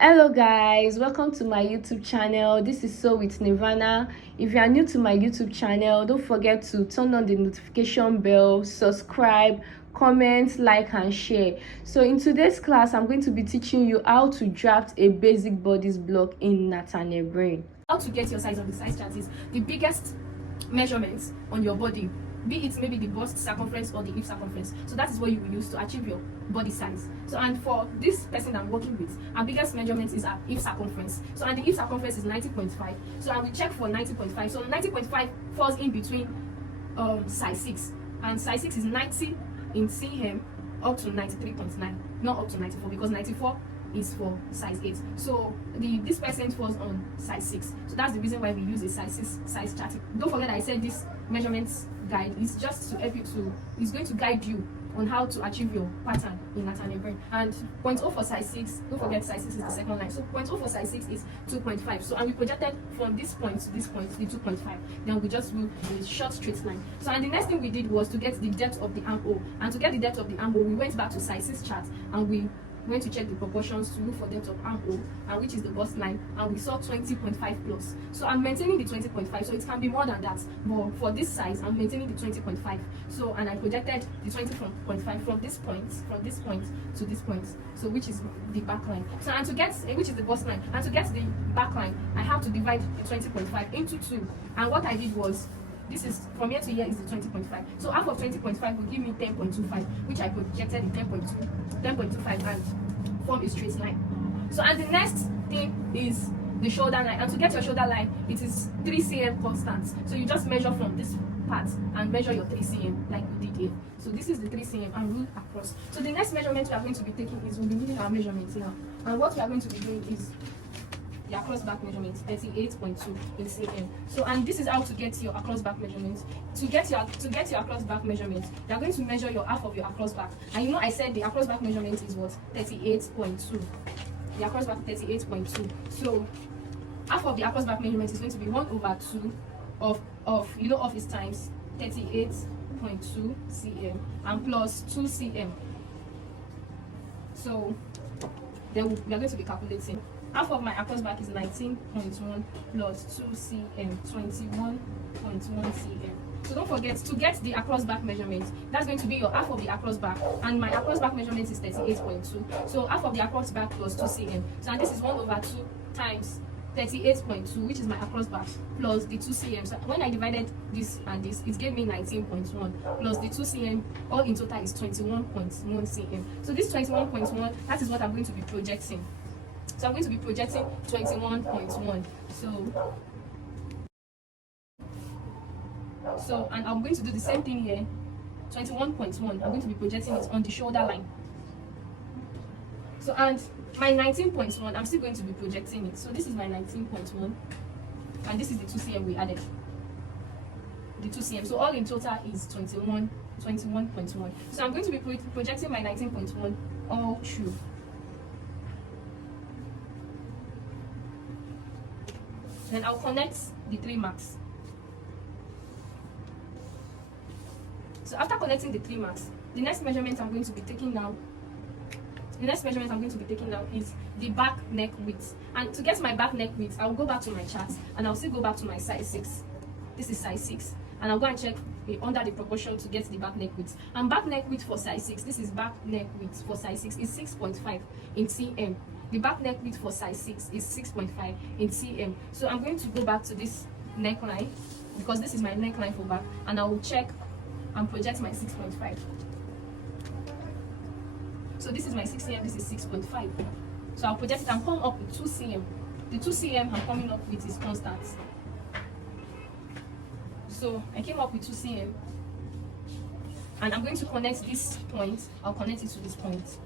Hello guys, welcome to my YouTube channel. This is So with Nirvana. If you are new to my YouTube channel, don't forget to turn on the notification bell, subscribe, comment, like and share. So in today's class, I'm going to be teaching you how to draft a basic bodice block in NATALIE brain. How to get your size on the size chart is the biggest measurements on your body, be it maybe the bust circumference or the hip circumference. So that is what you will use to achieve your body size. So and for this person I'm working with, our biggest measurement is our hip circumference. So and the hip circumference is 90.5. So I will check for 90.5. So 90.5 falls in between size 6, and size 6 is 90 in cm up to 93.9, not up to 94, because 94 is for size 8. So this person falls on size 6. So that's the reason why we use a size 6 size chart. Don't forget I said this measurements guide is just to help you to, it's going to guide you on how to achieve your pattern in NATALIE brain. And 0.0 for size 6, don't forget size 6 is the second line. So 0.0 for size 6 is 2.5. So and we projected from this point to this point the 2.5. Then we just do a short straight line. So and the next thing we did was to get the depth of the armhole. And to get the depth of the armhole, we went back to size 6 chart and we went to check the proportions to look for depth of armhole, and which is the bust line, and we saw 20.5 plus. So I'm maintaining the 20.5, so it can be more than that, but for this size I'm maintaining the 20.5. So and I projected the 20.5 from this point to this point, so which is the back line. So and to get which is the bust line, and to get the back line I have to divide the 20.5 into 2, and what I did was, this is from here to here is the 20.5. So half of 20.5 will give me 10.25, which I projected in 10.25 and form a straight line. So and the next thing is the shoulder line. And to get your shoulder line, it is 3 cm constant. So you just measure from this part and measure your 3 cm like we did here. So this is the 3 cm and rule across. So the next measurement we are going to be taking is, we'll be reading our measurements now. And what we are going to be doing is the across back measurement, 38.2 in cm. So and this is how to get your across back measurement. To get your across back measurement, you are going to measure your half of your across back. And you know I said the across back measurement is what? 38.2. The across back 38.2. So half of the across back measurement is going to be 1/2 of its times 38.2 cm and plus 2 cm. So then we are going to be calculating. Half of my across back is 19.1 plus 2 cm, 21.1 cm. So don't forget to get the across back measurement. That's going to be your half of the across back, and my across back measurement is 38.2. So half of the across back plus 2 cm. So and this is 1/2 times 38.2, which is my across back, plus the 2 cm. So when I divided this and this, it gave me 19.1 plus the 2 cm. All in total is 21.1 cm. So this 21.1, that is what I'm going to be projecting. So I'm going to be projecting 21.1. So and I'm going to do the same thing here. 21.1. I'm going to be projecting it on the shoulder line. So and my 19.1, I'm still going to be projecting it. So this is my 19.1, and this is the 2 cm we added. The 2 cm. So all in total is 21.1. So I'm going to be projecting my 19.1 all through. Then I'll connect the 3 marks. So after connecting the 3 marks, the next measurement I'm going to be taking now is the back neck width. And to get my back neck width, I'll go back to my chart and I'll still go back to my size 6. This is size 6. And I'll go and check under the proportion to get the back neck width. And back neck width for size 6, this is back neck width for size 6 is 6.5 in cm. The back neck width for size 6 is 6.5 in cm. So I'm going to go back to this neckline, because this is my neckline for back, and I will check and project my 6.5. So this is my 6 cm, this is 6.5. So I'll project it and come up with 2 cm. The 2 cm I'm coming up with is constant. So I came up with 2 cm. And I'm going to connect this point. I'll connect it to this point.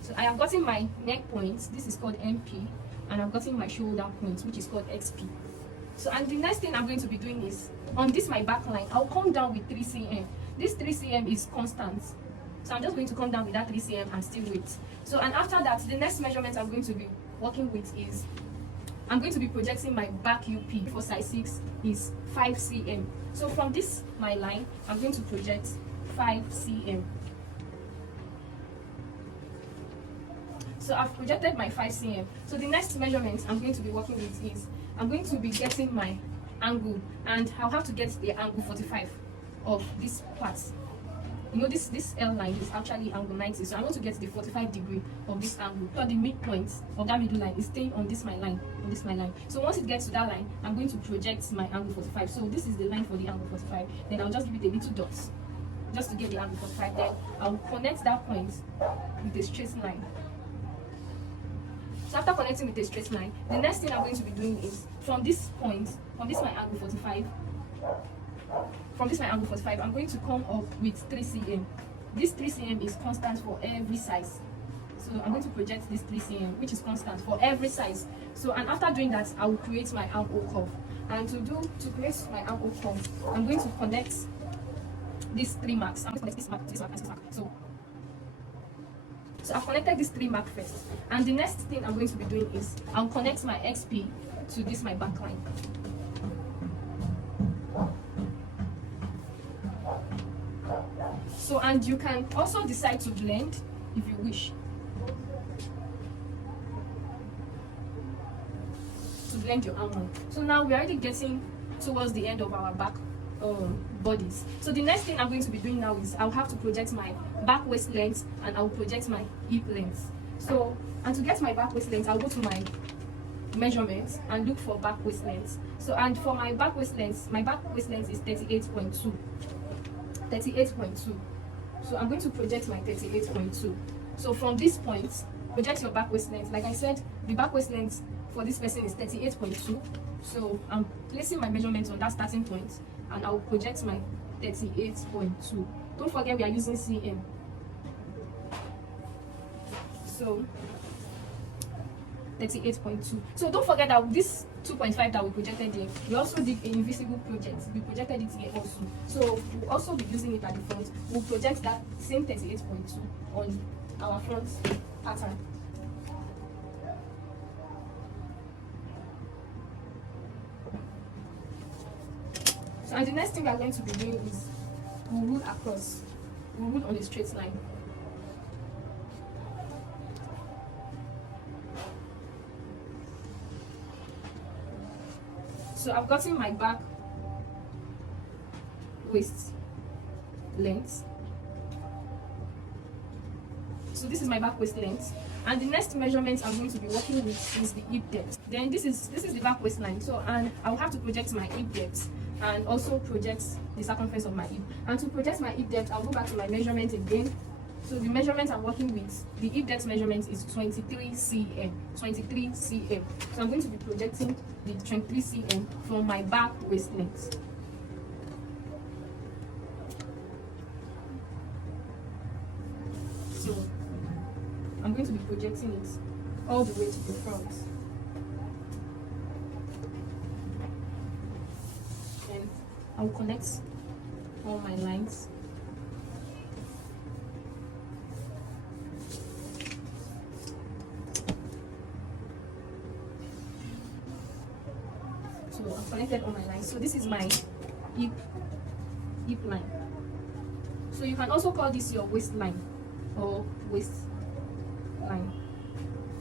So I have gotten my neck point, this is called MP, and I've gotten my shoulder point, which is called XP. So and the next thing I'm going to be doing is, on this my back line, I'll come down with 3 cm. This 3 cm is constant. So I'm just going to come down with that 3 cm and still wait. So and after that, the next measurement I'm going to be working with is, I'm going to be projecting my back UP for size 6 is 5 cm. So from this my line, I'm going to project 5 cm. So I've projected my 5 cm. So the next measurement I'm going to be working with is I'm going to be getting my angle, and I'll have to get the angle 45 of this part. You know, this L line is actually angle 90, so I want to get the 45 degree of this angle. So the midpoint of that middle line is staying on this my line, So once it gets to that line, I'm going to project my angle 45. So this is the line for the angle 45. Then I'll just give it a little dot, just to get the angle 45. Then I'll connect that point with a straight line. So after connecting with a straight line, the next thing I'm going to be doing is from this point, from this my angle 45, I'm going to come up with 3 cm. This 3 cm is constant for every size. So I'm going to project this 3 cm, which is constant for every size. So, and after doing that, I will create my angle curve. And to create my angle curve, I'm going to connect these 3 marks. I'm going to connect this mark, and this mark. So I've connected these 3 marks first. And the next thing I'm going to be doing is I'll connect my XP to this my back line. So, and you can also decide to blend if you wish. To blend your arm on. So now we're already getting towards the end of our back bodies. So the next thing I'm going to be doing now is I'll have to project my back waist length, and I'll project my hip length. So, and to get my back waist length, I'll go to my measurements and look for back waist length. So, and for my back waist length is 38.2. So I'm going to project my 38.2. So from this point, project your back waist length. Like I said, the back waist length for this person is 38.2. So I'm placing my measurements on that starting point, and I'll project my 38.2. Don't forget we are using cm. So 38.2. So don't forget that this 2.5 that we projected here, we also did an invisible project. We projected it here also. So we'll also be using it at the front. We'll project that same 38.2 on our front pattern. So, and the next thing we are going to be doing is we'll rule across. We'll rule on a straight line. So I've gotten my back waist length. So this is my back waist length, and the next measurement I'm going to be working with is the hip depth. Then this is the back waistline. So, and I'll have to project my hip depth and also project the circumference of my hip. And to project my hip depth, I'll go back to my measurement again. So the measurement I'm working with, the hip depth measurement is 23 cm. 23 cm. So I'm going to be projecting the 23 cm from my back waist length. So I'm going to be projecting it all the way to the front. And I'll connect all my lines. So I've connected all my lines. So this is my hip line. So you can also call this your waistline or waist line.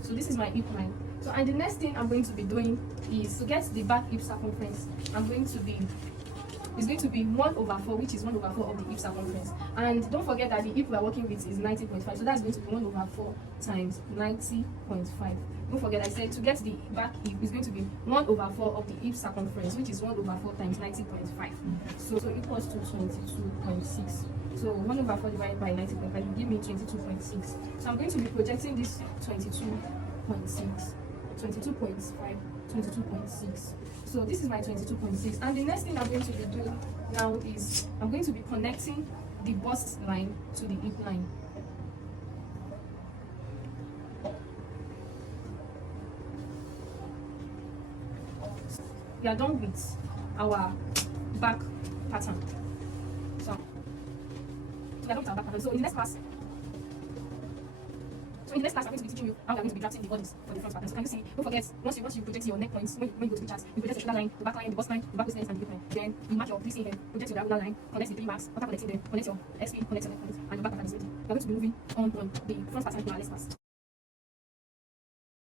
So this is my hip line. So, and the next thing I'm going to be doing is to get the back hip circumference. It's going to be 1/4, which is 1/4 of the hip circumference. And don't forget that the hip we are working with is 90.5. So that's going to be 1/4 times 90.5. Don't forget I said to get the back hip is going to be 1/4 of the hip circumference, which is 1/4 times 90.5. So equals to 22.6. So 1/4 divided by 90.5 will give me 22.6. So I'm going to be projecting this 22.6, 22.5, 22.6. So this is my 22.6. And the next thing I'm going to be doing now is I'm going to be connecting the bust line to the hip line. We are done with our back pattern. So we are done with our back pattern. So in the next class, I'm going to be teaching you how we are going to be drafting the bodies for the front pattern. So can you see? Don't forget, once you project your neck points, when you go to the chart, you project the shoulder line, the back line, the bust line, the back waist line, and the hip line. Then you mark your 3 cm, project your diagonal line, connect the 3 marks, after connecting them, connect your XP, connect your neck points, and your back pattern is ready. We are going to be moving on the front pattern in our next class.